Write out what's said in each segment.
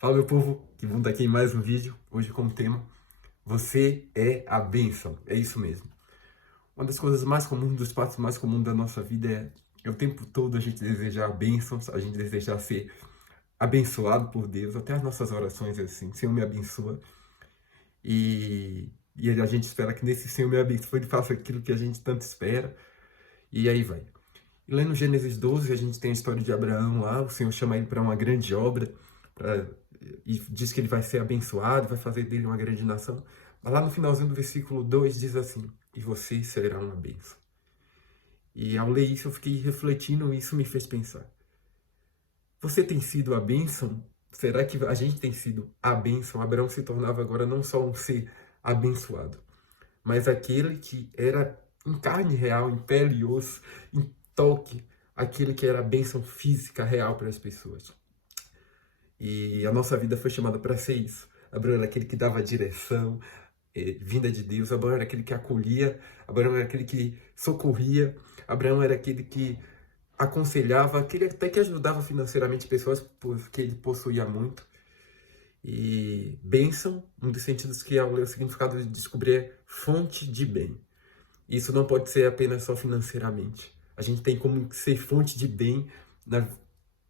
Fala, meu povo, que bom estar aqui em mais um vídeo, hoje com o tema Você é a bênção. É isso mesmo. Uma das coisas mais comuns, dos fatos mais comuns da nossa vida é o tempo todo a gente desejar bênçãos, a gente desejar ser abençoado por Deus, até as nossas orações é assim, Senhor me abençoa. E a gente espera que nesse Senhor me abençoe, Ele faça aquilo que a gente tanto espera, e aí vai. E lá no Gênesis 12, a gente tem a história de Abraão lá, o Senhor chama ele para uma grande obra, pra, e diz que ele vai ser abençoado, vai fazer dele uma grande nação. Mas lá no finalzinho do versículo 2 diz assim, e você será uma bênção. E ao ler isso eu fiquei refletindo e isso me fez pensar. Você tem sido a bênção? Será que a gente tem sido a bênção? Abraão se tornava agora não só um ser abençoado, mas aquele que era em carne real, em pele e osso, em toque, aquele que era a bênção física real para as pessoas. E a nossa vida foi chamada para ser isso. Abraão era aquele que dava a direção, vinda de Deus. Abraão era aquele que acolhia, Abraão era aquele que socorria, Abraão era aquele que aconselhava, aquele até que ajudava financeiramente pessoas, porque ele possuía muito. E bênção, um dos sentidos que ao ler o significado de descobrir é fonte de bem. Isso não pode ser apenas só financeiramente. A gente tem como ser fonte de bem na,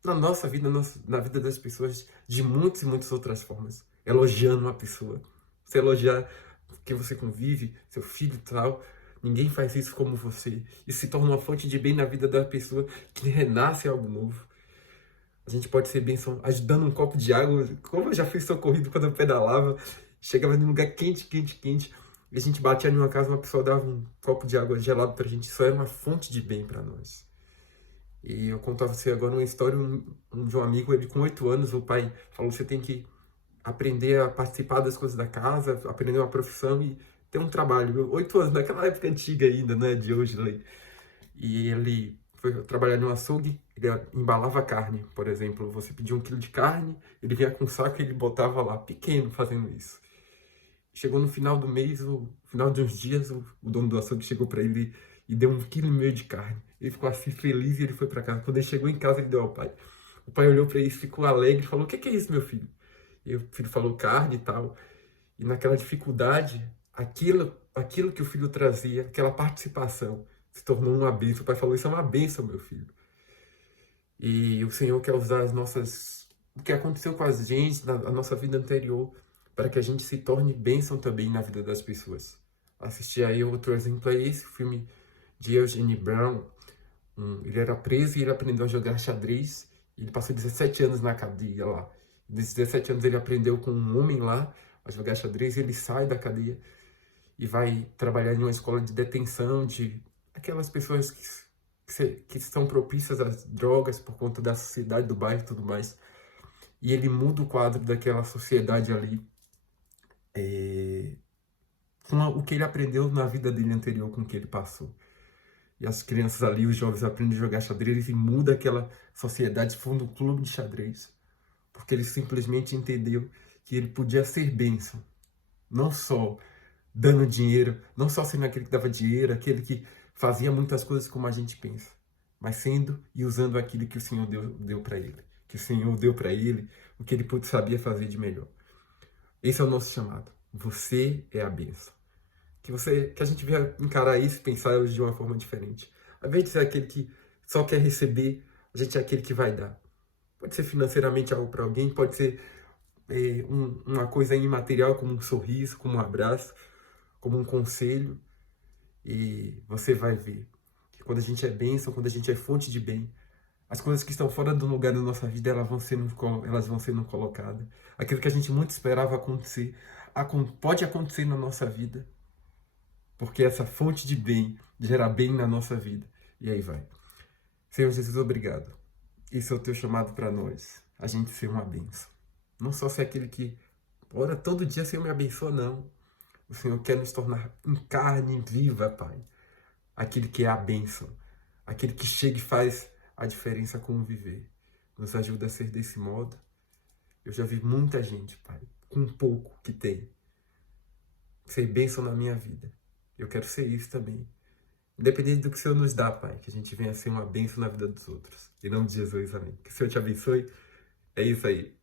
na nossa vida, na vida das pessoas, de muitas e muitas outras formas. Elogiando uma pessoa. Você elogiar que você convive, seu filho e tal. Ninguém faz isso como você. Isso se torna uma fonte de bem na vida da pessoa que renasce algo novo. A gente pode ser bênção ajudando um copo de água. Como eu já fui socorrido quando eu pedalava, chegava num lugar quente, quente, quente. E a gente batia em uma casa, uma pessoa dava um copo de água gelado pra gente. Isso era uma fonte de bem para nós. E eu conto a você agora uma história de um amigo, ele com 8 anos, o pai falou, você tem que aprender a participar das coisas da casa, aprender uma profissão e ter um trabalho. 8 anos, naquela época antiga ainda, né, de hoje. E ele foi trabalhar no açougue, ele embalava carne, por exemplo. Você pedia 1 quilo de carne, ele vinha com um saco e ele botava lá, pequeno, fazendo isso. Chegou no final do mês, no final de uns dias, o dono do açougue chegou para ele e deu 1,5 kg de carne. Ele ficou assim feliz e ele foi para casa. Quando ele chegou em casa, ele deu ao pai. O pai olhou para ele, ficou alegre e falou, o que é isso, meu filho? E o filho falou carne e tal. E naquela dificuldade, aquilo que o filho trazia, aquela participação, se tornou uma bênção. O pai falou, isso é uma bênção, meu filho. E o Senhor quer usar o que aconteceu com a gente, na nossa vida anterior, para que a gente se torne bênção também na vida das pessoas. Assistir aí outro exemplo é esse, o filme de Eugene Brown. Ele era preso e ele aprendeu a jogar xadrez. Ele passou 17 anos na cadeia lá. Nesses 17 anos ele aprendeu com um homem lá a jogar xadrez e ele sai da cadeia e vai trabalhar em uma escola de detenção de aquelas pessoas que são propícias às drogas por conta da sociedade do bairro e tudo mais. E ele muda o quadro daquela sociedade ali, com o que ele aprendeu na vida dele anterior, com o que ele passou. E as crianças ali, os jovens aprendem a jogar xadrez e muda aquela sociedade, funda um clube de xadrez. Porque ele simplesmente entendeu que ele podia ser bênção. Não só dando dinheiro, não só sendo aquele que dava dinheiro, aquele que fazia muitas coisas como a gente pensa, mas sendo e usando aquilo que o Senhor deu para ele. Que o Senhor deu para ele, o que ele sabia fazer de melhor. Esse é o nosso chamado. Você é a bênção. Que a gente venha encarar isso e pensar hoje de uma forma diferente. Ao invés de ser aquele que só quer receber, a gente é aquele que vai dar. Pode ser financeiramente algo para alguém, pode ser uma coisa imaterial, como um sorriso, como um abraço, como um conselho. E você vai ver que quando a gente é bênção, quando a gente é fonte de bem, as coisas que estão fora do lugar da nossa vida, elas vão sendo colocadas. Aquilo que a gente muito esperava acontecer, pode acontecer na nossa vida. Porque essa fonte de bem gera bem na nossa vida. E aí vai. Senhor Jesus, obrigado. Esse é o teu chamado para nós. A gente ser uma bênção. Não só ser aquele que ora todo dia, Senhor, me abençoa, não. O Senhor quer nos tornar em carne viva, Pai. Aquele que é a bênção. Aquele que chega e faz a diferença com o viver. Nos ajuda a ser desse modo. Eu já vi muita gente, Pai, com pouco que tem, ser bênção na minha vida. Eu quero ser isso também. Independente do que o Senhor nos dá, Pai, que a gente venha ser uma bênção na vida dos outros. Em nome de Jesus, amém. Que o Senhor te abençoe. É isso aí.